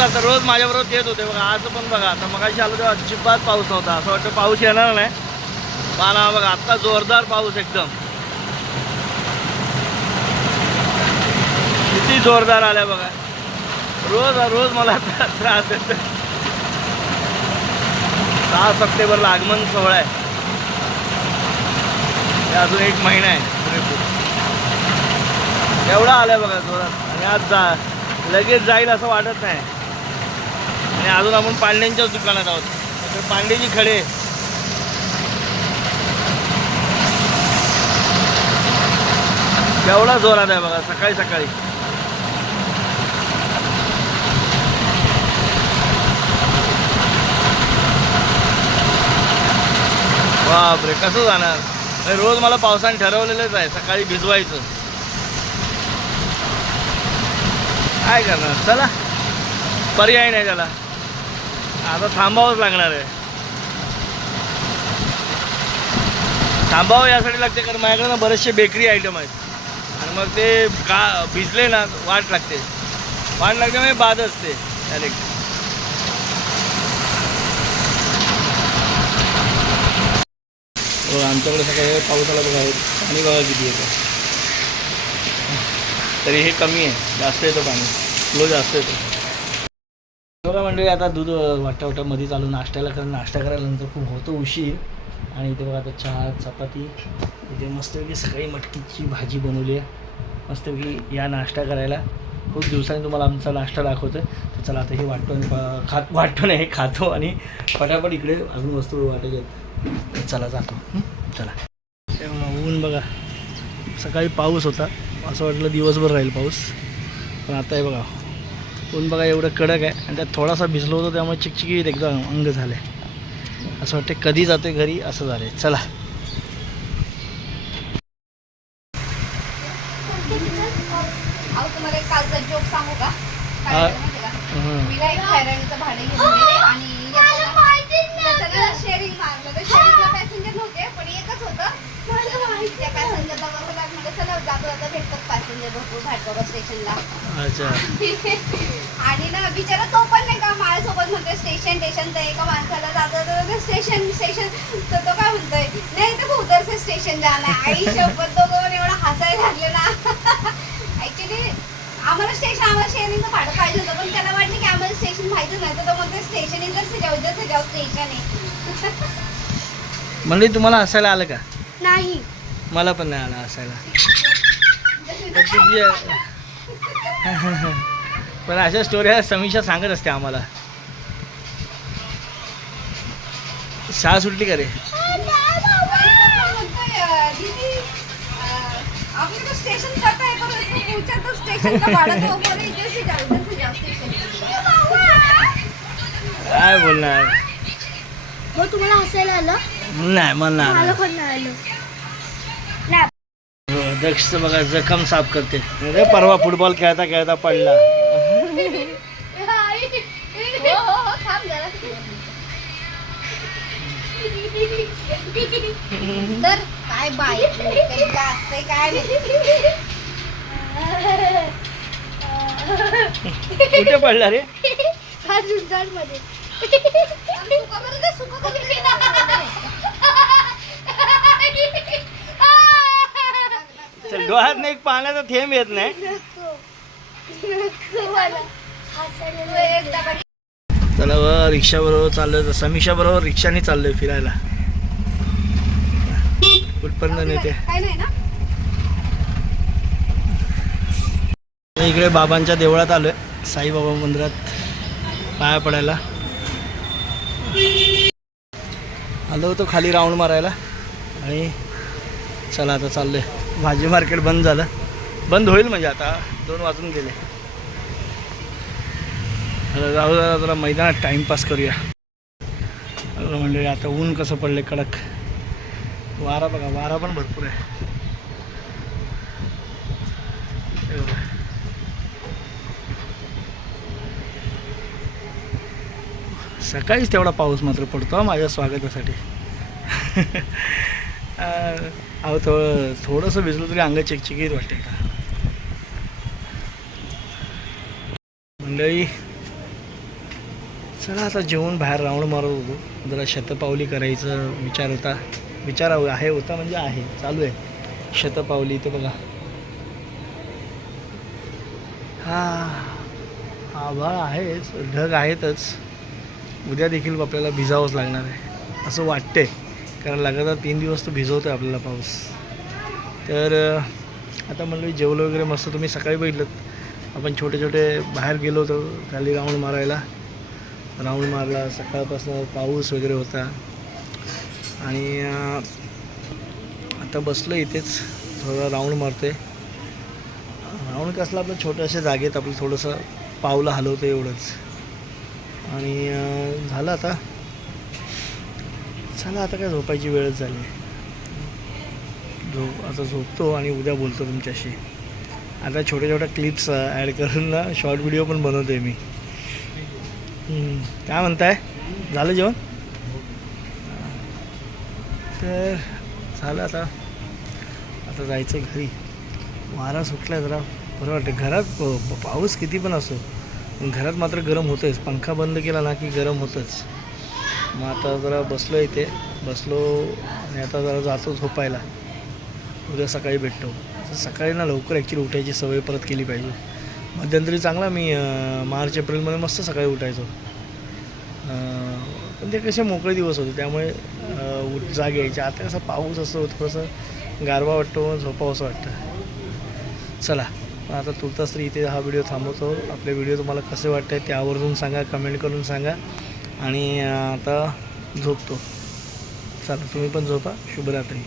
आता रोज माझ्याबरोबर येत होते बघा. आज पण बघा, आता मगाशी आलो तेव्हा अजिबात पाऊस नव्हता. असं वाटतं पाऊस येणार नाही. पाना बघा आत्ता जोरदार पाऊस, एकदम किती जोरदार आलाय बघा. रोज रोज मला त्रास देतो. 6 सप्टेंबरला आगमन सोहळा आहे. अजून 1 महिना आहे. एवढा आलाय बघा जोरात. आणि आज लगेच जाईल असं वाटत नाही. आणि अजून आपण पांड्यांच्याच दुकानात आहोत. तर पांड्याची खडे केवढा जोरात आहे बघा सकाळी सकाळी. बापरे, कसं जाणार. रोज मला पावसाने ठरवलेलंच आहे सकाळी भिजवायचं. काय करणार, चला पर्याय नाही त्याला. आता थांबावंच लागणार आहे. थांबावं यासाठी लागते कारण माझ्याकडे ना बरेचसे बेकरी आयटम आहेत. आणि मग ते भिजले ना वाट लागते. वाट लागते म्हणजे बाद असते डायरेक्ट. आमच्याकडे सकाळी पावसाला बघा पाणी बघा किती येतं. तरी हे कमी आहे, जास्त येतं पाणी, फ्लो जास्त येतो बघा मंडळी. आता दूध वाटामध्ये चालू नाश्त्याला, कारण नाश्ता करायला नंतर खूप होतो उशीर. आणि इथे बघा आता चहा चपाती. इथे मस्तपैकी सकाळी मटकीची भाजी बनवली आहे मस्तपैकी. या नाश्ता करायला खूप दिवसांनी तुम्हाला आमचा नाश्ता दाखवतो. तर चला आता हे वाटतो नाही खातो आणि पटापट इकडे अजून वस्तू वाटायचे. चला जातो. चला. ऊन बघा, सकाळी पाऊस होता, असं वाटलं दिवसभर राहील पाऊस, पण आता आहे बघा ऊन बघा एवढं कडक आहे. आणि त्यात थोडासा भिजलो होतो त्यामुळे चिकचिकीत एकदम अंग झालं आहे. असं वाटते कधी जाते घरी असं झालं आहे. चला. तुम्हाला कालचा जोक सांगू का? भाडे घेऊन आणि शेअरिंग मारलं तर शेअरिंगला पॅसेंजर नव्हते पण एकच होतं. त्या पॅसेंजरला बसवला म्हणजे चला जाता जाता भेटतात पॅसेंजर भरपूर घाटकोपर स्टेशनला. आणि ना बिचारा तो पण नाही का माझ्यासोबत म्हणतोय स्टेशन तर एका माणसाला जाता जाता स्टेशन तर तो काय म्हणतोय नाही तर उधर से स्टेशन जाना. आई सोबत दोघं एवढं हसायला लागले ना. ऍक्च्युली आम्हाला शेअरिंगचं भाडं पाहिजे होतं पण त्याला वाटलं की आम्हाला स्टेशन माहितीच नाही. तर तो म्हणतो स्टेशन इधर से जाऊ स्टेशन आहे. म्हणजे तुम्हाला हसायला आलं का? नाही, मला पण नाही आलं हसायला. पण अशा स्टोऱ्या समीक्षा सांगत असते आम्हाला. शाळा सुटली का रे? स्टेशन पता है पर इसको पूछा तो स्टेशन का भाड़ा तो ऊपर इधर से जाओ स्टेशन. काय बोलणार. मग तुम्हाला हसायला आलं? नाही मला मला पण नाही आलं. दक्ष बघा जखम साफ करते. अरे परवा फुटबॉल खेळता खेळता पडला. तर काय बाय असते काय कुठे पडला रे? मध्ये चल डोळ्यात नाही पाण्याचा थेंब येत नाही. चला रिक्षा बरोबर चाललोय तर समीक्षा बरोबर रिक्षाने चाललोय फिरायला. कुठपर्यंत नेते. इकडे बाबांच्या देवळात आलोय, साईबाबा मंदिरात पाया पडायला आलो होतो खाली राऊंड मारायला. आणि चला आता चाललोय. भाजी मार्केट बंद झालं, बंद होईल म्हणजे आता 2 वाजून गेले. जाऊ जरा मैदानात टाइमपास करूया. म्हणजे आता ऊन कसं पडले कडक. वारा बघा, वारा पण भरपूर आहे. सकाळीच तेवढा पाऊस मात्र पडतो माझ्या स्वागतासाठी. अहो थोडंसं भिजलो तरी अंग चिकचिकीत वाटते का मंडळी. चला आता जेवून बाहेर राऊंड मारत होतो, जरा शतपावली करायचं विचार होता म्हणजे आहे, चालू आहे शतपावली. इथे बघा हा आभाळ आहेच, ढग आहेतच. उद्या देखील आपल्याला भिजावंच लागणार आहे असं वाटतंय, कारण लगातार 3 दिवस तर भिजवतो आहे आपल्याला पाऊस. तर आता म्हणलं जेवलं वगैरे मस्त. तुम्ही सकाळी बघितलं आपण छोटे बाहेर गेलो होतो खाली राऊंड मारला. सकाळपासून पाऊस वगैरे होता आणि आता बसलो इथेच थोडा राऊंड मारतोय. राऊंड कसला आपलं छोट्याशा जागेत आपलं थोडंसं पावलं हलवतं एवढंच. आणि झालं आता. चला आता काय झोपायची वेळच झाली. आता झोपतो आणि उद्या बोलतो तुमच्याशी. आता छोट्या क्लिप्स ॲड करून ना शॉर्ट व्हिडिओ पण बनवतो आहे मी. काय म्हणताय, झालं जेवण? तर झालं आता जायचं घरी. वारा सुटला जरा बरं वाटतं. घरात पाऊस किती पण असो पण घरात मात्र गरम होतंच. पंखा बंद केला ना की गरम होतंच. मग आता जरा बसलो आणि आता जरा जातो झोपायला. उद्या सकाळी भेटतो. सकाळी ना लवकर ॲक्च्युली उठायची सवय परत केली पाहिजे. मध्यंतरी चांगला मी मार्च एप्रिलमध्ये मस्त सकाळी उठायचो. पण ते कसे मोकळे दिवस होते त्यामुळे जाग यायची. आता कसा पाऊस असतो थोडंसं गारवा वाटतो, झोपावंसं वाटतं. चला आता तुर्तास तरी इथे हा व्हिडिओ थांबवतो. आपले व्हिडिओ तुम्हाला कसे वाटत आहे ते आवर्जून सांगा, कमेंट करून सांगा. आणि आता झोपतो. चला तुम्ही पण झोपा. शुभरात्री.